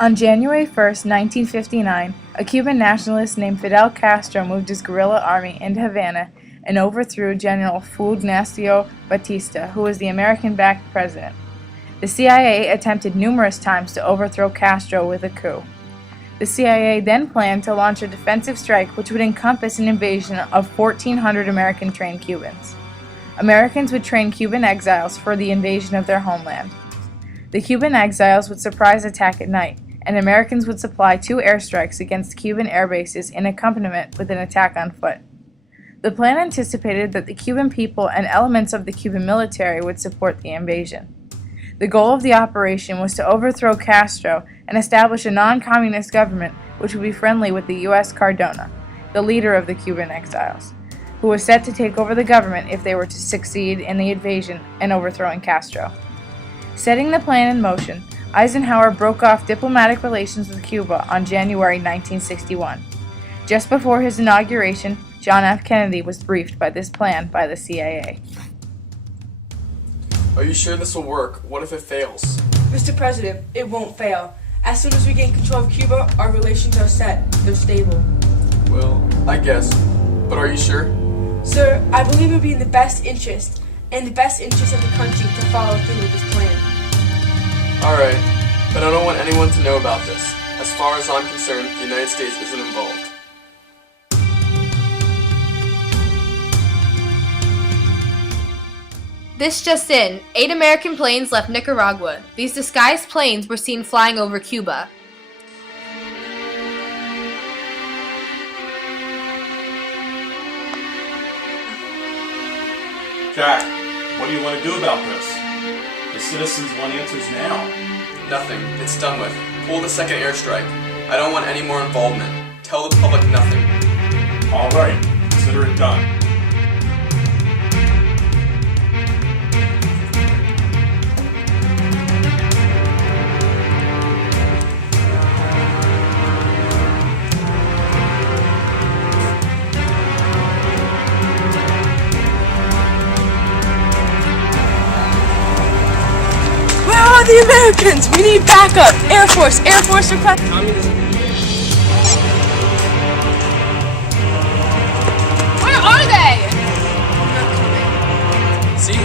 On January 1, 1959, a Cuban nationalist named Fidel Castro moved his guerrilla army into Havana and overthrew General Fulgencio Batista, who was the American-backed president. The CIA attempted numerous times to overthrow Castro with a coup. The CIA then planned to launch a defensive strike which would encompass an invasion of 1,400 American-trained Cubans. Americans would train Cuban exiles for the invasion of their homeland. The Cuban exiles would surprise attack at night, and Americans would supply 2 airstrikes against Cuban air bases in accompaniment with an attack on foot. The plan anticipated that the Cuban people and elements of the Cuban military would support the invasion. The goal of the operation was to overthrow Castro and establish a non-communist government which would be friendly with the U.S. Cardona, the leader of the Cuban exiles, who was set to take over the government if they were to succeed in the invasion and overthrowing Castro. Setting the plan in motion, Eisenhower broke off diplomatic relations with Cuba on January 1961. Just before his inauguration, John F. Kennedy was briefed by this plan by the CIA. Are you sure this will work? What if it fails? Mr. President, it won't fail. As soon as we gain control of Cuba, our relations are set. They're stable. Well, I guess. But are you sure? Sir, I believe it would be in the best interest, and the best interest of the country to follow through with this plan. Alright, but I don't want anyone to know about this. As far as I'm concerned, the United States isn't involved. This just in, 8 American planes left Nicaragua. These disguised planes were seen flying over Cuba. Jack, what do you want to do about this? The citizens want answers now. Nothing. It's done with. Pull the second airstrike. I don't want any more involvement. Tell the public nothing. All right, consider it done. The Americans! We need backup! Air Force request! Where are they? See?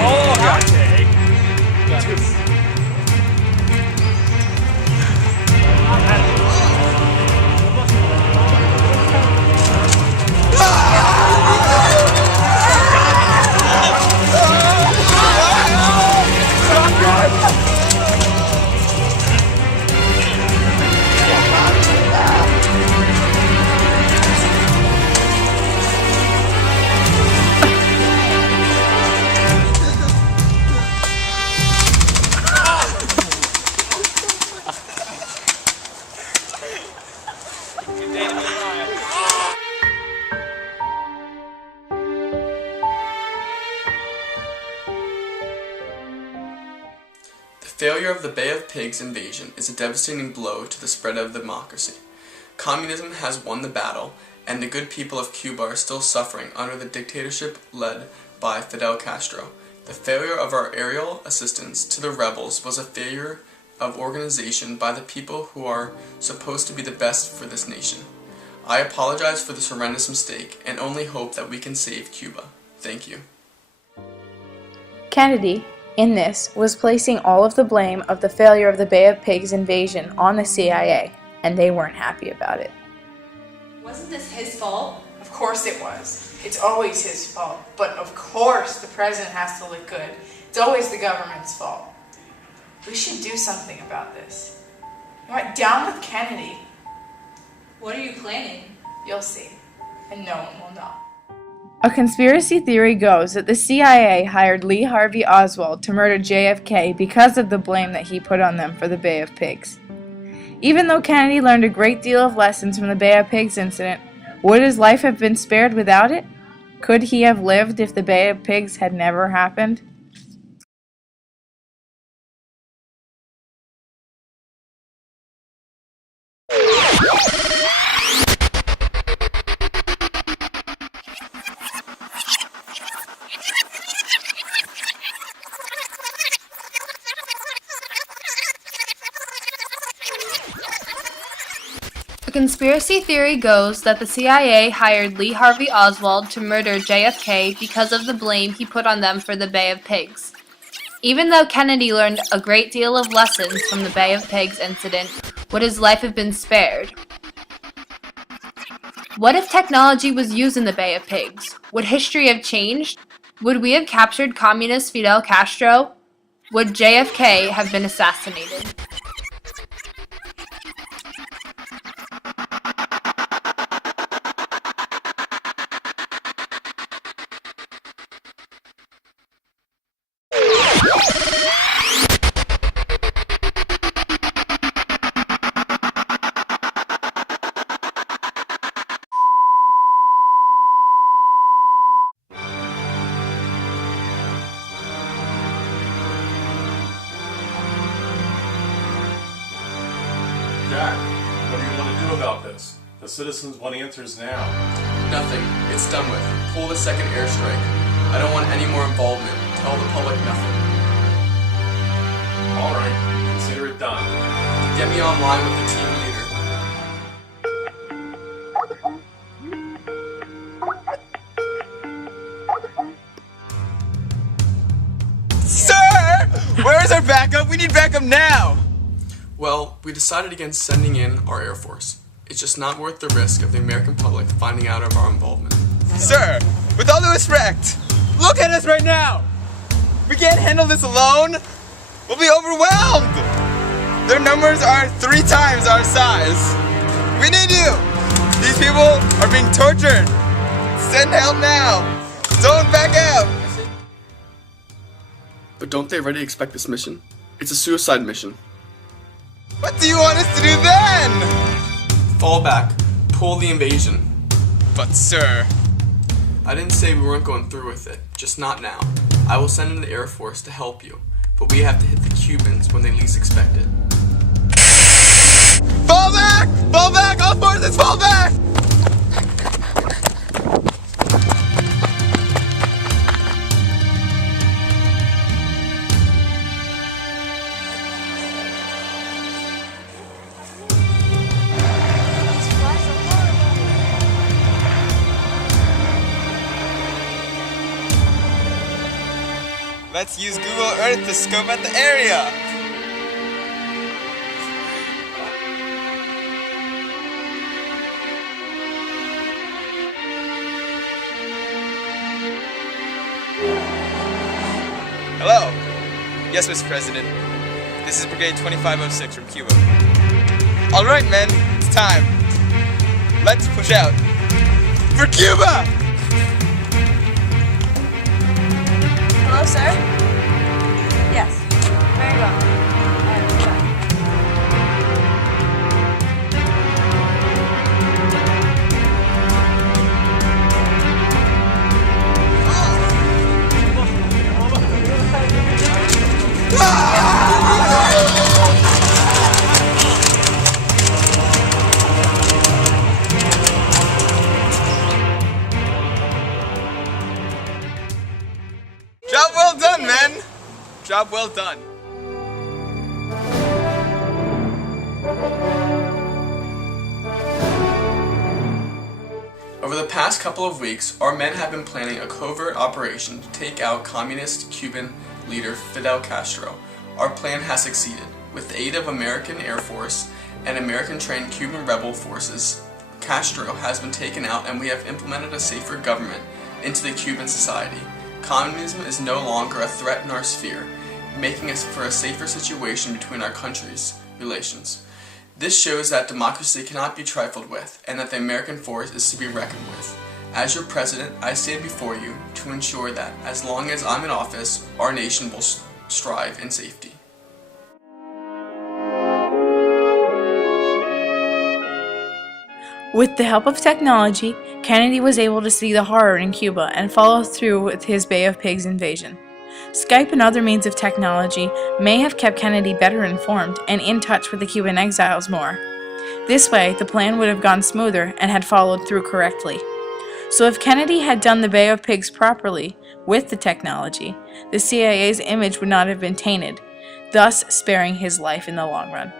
Oh, okay. The failure of the Bay of Pigs invasion is a devastating blow to the spread of democracy. Communism has won the battle, and the good people of Cuba are still suffering under the dictatorship led by Fidel Castro. The failure of our aerial assistance to the rebels was a failure of organization by the people who are supposed to be the best for this nation. I apologize for this horrendous mistake and only hope that we can save Cuba. Thank you. Kennedy, in this, was placing all of the blame of the failure of the Bay of Pigs invasion on the CIA, and they weren't happy about it. Wasn't this his fault? Of course it was. It's always his fault. But of course the president has to look good. It's always the government's fault. We should do something about this. You know what? Down with Kennedy. What are you planning? You'll see. And no one will know. A conspiracy theory goes that the CIA hired Lee Harvey Oswald to murder JFK because of the blame that he put on them for the Bay of Pigs. Even though Kennedy learned a great deal of lessons from the Bay of Pigs incident, would his life have been spared without it? Could he have lived if the Bay of Pigs had never happened? conspiracy theory goes that the CIA hired Lee Harvey Oswald to murder JFK because of the blame he put on them for the Bay of Pigs. Even though Kennedy learned a great deal of lessons from the Bay of Pigs incident, would his life have been spared? What if technology was used in the Bay of Pigs? Would history have changed? Would we have captured communist Fidel Castro? Would JFK have been assassinated? Jack, what do you want to do about this? The citizens want answers now. Nothing. It's done with. Pull the second airstrike. I don't want any more involvement. Tell the public nothing. Alright, consider it done. Get me online with the team leader. Sir! Where's our backup? We need backup now! Well, we decided against sending in our Air Force. It's just not worth the risk of the American public finding out of our involvement. Sir, with all due respect, look at us right now! We can't handle this alone! We'll be overwhelmed! Their numbers are 3 times our size. We need you! These people are being tortured! Send help now! Don't back out! But don't they already expect this mission? It's a suicide mission. What do you want us to do then? Fall back. Pull the invasion. But sir... I didn't say we weren't going through with it. Just not now. I will send in the Air Force to help you. But we have to hit the Cubans when they least expect it. Fall back! Fall back! All forces fall back! Let's use Google Earth to scope out the area. Hello. Yes, Mr. President. This is Brigade 2506 from Cuba. All right, men. It's time. Let's push out. For Cuba! Hello, sir? Yes. Very well. Job well done, men! Job well done. Over the past couple of weeks, our men have been planning a covert operation to take out communist Cuban leader Fidel Castro. Our plan has succeeded. With the aid of American Air Force and American-trained Cuban rebel forces, Castro has been taken out and we have implemented a safer government into the Cuban society. Communism is no longer a threat in our sphere, making us for a safer situation between our countries' relations. This shows that democracy cannot be trifled with, and that the American force is to be reckoned with. As your president, I stand before you to ensure that, as long as I'm in office, our nation will strive in safety. With the help of technology, Kennedy was able to see the horror in Cuba and follow through with his Bay of Pigs invasion. Skype and other means of technology may have kept Kennedy better informed and in touch with the Cuban exiles more. This way, the plan would have gone smoother and had followed through correctly. So if Kennedy had done the Bay of Pigs properly, with the technology, the CIA's image would not have been tainted, thus sparing his life in the long run.